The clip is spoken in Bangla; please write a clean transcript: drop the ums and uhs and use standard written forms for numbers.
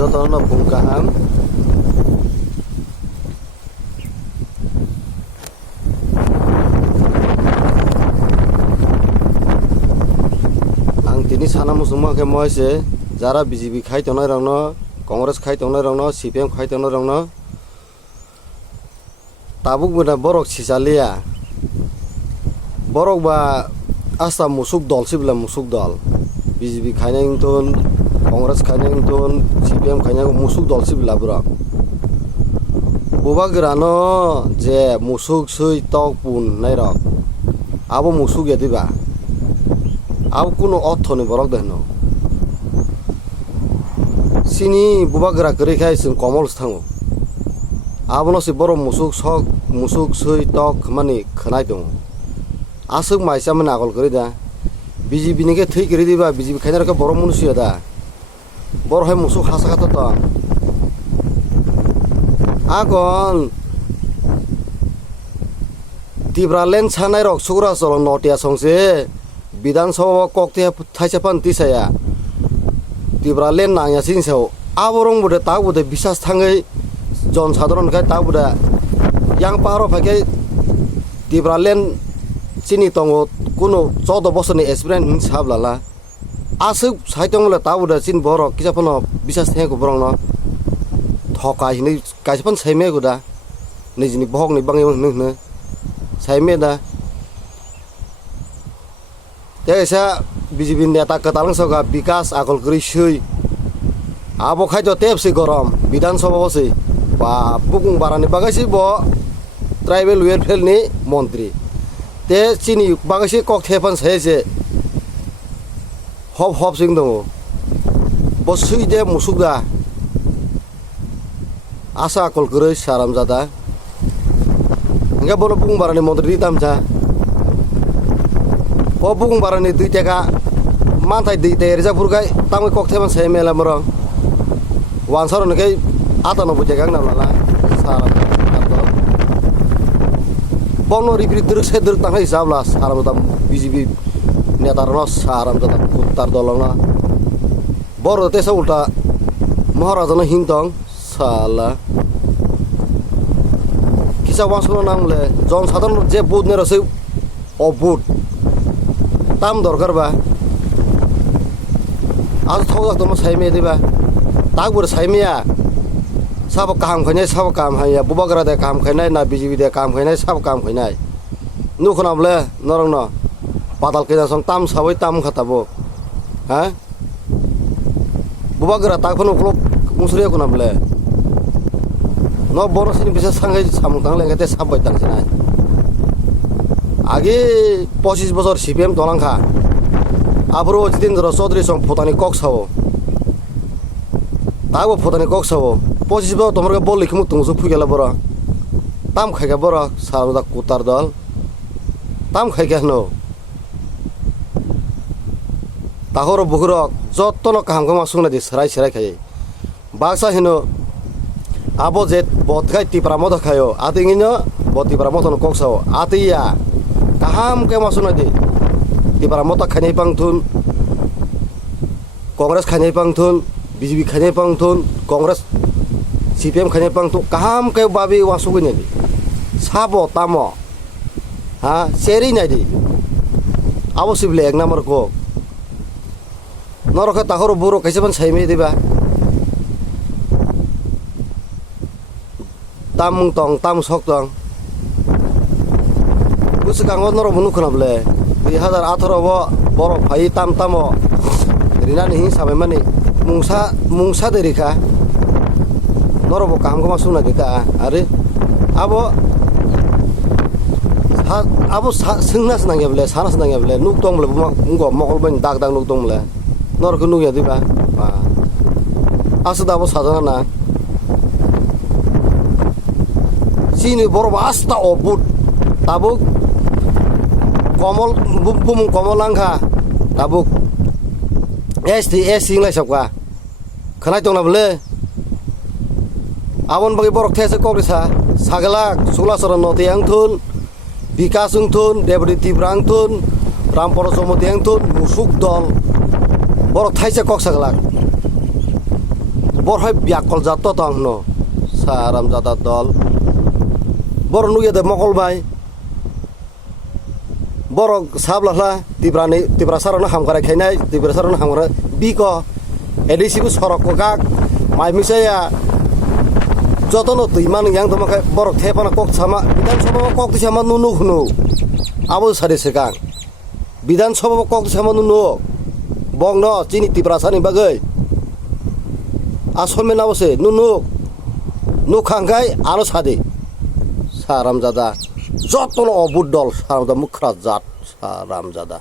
jotono bungkaham ang tini sana musuma ke moise jara BJP khai tonai rangno Congress khai tonai rangno CPM khai tonai rangno tabuk buna borok sisalia borok ba asta musuk dol sibla musuk dol BJP khai ton Congress khai ton CPM khai musuk dol sibla borok boba grano je musuk sui tok pun nai rok abo musuk ya diba abo kuno othoni borok dehno sini boba gra kri khai sing komol sthango abono si borok musuk sok musuk sui tok mani khnai dong asuk maisa man agol kri da BJP ni ke thik kri diba BJP khai ka borok munusia da bor hai musuk hasa kata to agon tibralen sanai rok sugura solo notia songse বিধানসভা kokte thaisapan tisaya tibralen nangya sinsau aborong bude ta bude bisas thangai jon sadharon khai ta bude yang paro phake tibralen chini tongo kuno 14 বছরনি experience sablala asuk saitongla ta bude chin borok kisapono bisas thai ko borongno thokai ni kaisapan saime guda nijini bohok ni bangi ne saime da Desa BJP neta ketalang soga bikas akol krisui abo khaito tepsi gorom বিধানসভা bose ba bukung barani bagasi bo tribal welfare ni মন্ত্রী te chini bagasi kok thepan sese hop sing dong bo sui de musuga asa akol kroi saram jada enggak bolo bukung barani মন্ত্রী tamja bukung barani dui teka mantai di terja purgai tamai kok theban sai mela morong wansar ne kai ata no buje gang nala sara ato bono ripri terus sedur tangai sablas saram tam BJP netar no saram ta uttar dolona boro tesa ulta maharaja no hingtong sala kisa wansno namle jon sadharon je bud ne rase obud tam দরকার বা আজ থাকা তোমার সাইমে দিবা তাকবুর সাইমিয়া সব কাম খাইনাই সব কাম হাইয়া বুবাগরা দে কাম খাইনাই না BJP দে কাম খাইনাই সব কাম খাইনাই নুখনাবলে নরং ন পাতাল কেনা সং তাম সাবই তাম খাতাবো হ্যাঁ বুবাগরা তাকফন ক্লক মুসরিয়া কোনাবলে ন বড় সিনি বিশেষ সাঙ্গাই সামুতাং লেঙ্গাতে সাববাই তাংছিনাই আগে 25 বছর CPM দলাংখা আবরো জিতেন্দ্র চৌধুরী সং ফোতানি কক সাবো তাগো ফোতানি কক সাবো 25 বছর তোমার বল লিখমু তুমসু ফুগেলা বড় তাম খাইগা বড় সারদা কুতার দল তাম খাইগা নো তাহর বুকুরক যতন কাহামগমা সুংনা দি সরাই সরাই খাই বাক্সা হিনো আবো যে বদখাই টিপরা মদ খায়ো আতিঙিনো বতিপরা মতন cock সাবো Atia kaham ke masuna di para mota khani pangthun Congress khani pangthun BJP khani pangthun Congress CPM khani pangthun kaham ke babi wasugini di sabo tamo ha seri nai di abo sible ek number ko norokha tahoro buro kaiseban saime diba tam tong tam sok tong Sekarang orang orang bunuh kenapa le? 2018 bo borok pai tam tamo. Rina nih sampai mana? Mungsa dari kah? Noro bo kaham kau masuk nanti ta? Are? Abo sengnas nangya bela, sanas nangya bela. Nuk tong bela, mungko mokol ben dag nuk tong bela. Noro kenu ya tiba. Asa abo sadana na. Sini borok asta obud tabuk. Komol bum komolangka tabuk STS singlai sabka khanai tongna bole abon bagi borok these kokrisa sagala sula soron noti angthun bikas angthun deputy tibrang thun ramporo somoti angthun musuk dol borok thaise kok sagala বড় ব্যাকল জাত তং ন সারাম জাদার দল বড় নুয়ে দে মকল ভাই বড় সাবলাহলা তিব্রা সারানো হামকারা খাইনাই তিব্রা সারানো হামকারা বিক এডিসিবু সরক কাক মাই মিসাইয়া যতন তুই মান ইয়াং তোমাকে বড় থেপানা কক সামা বিধানসভা কক সামা নুনু খুনু আবু সারি সেকাং বিধানসভা কক সামা নুনু বং ন চিনি তিব্রা সানি বাগৈ আসল মেনা বসে নুনু নুখাঙ্গাই আলো সাদে সারাম জাদা যতন অবুট দল সারাম মুখরা জাত সারাম জাদা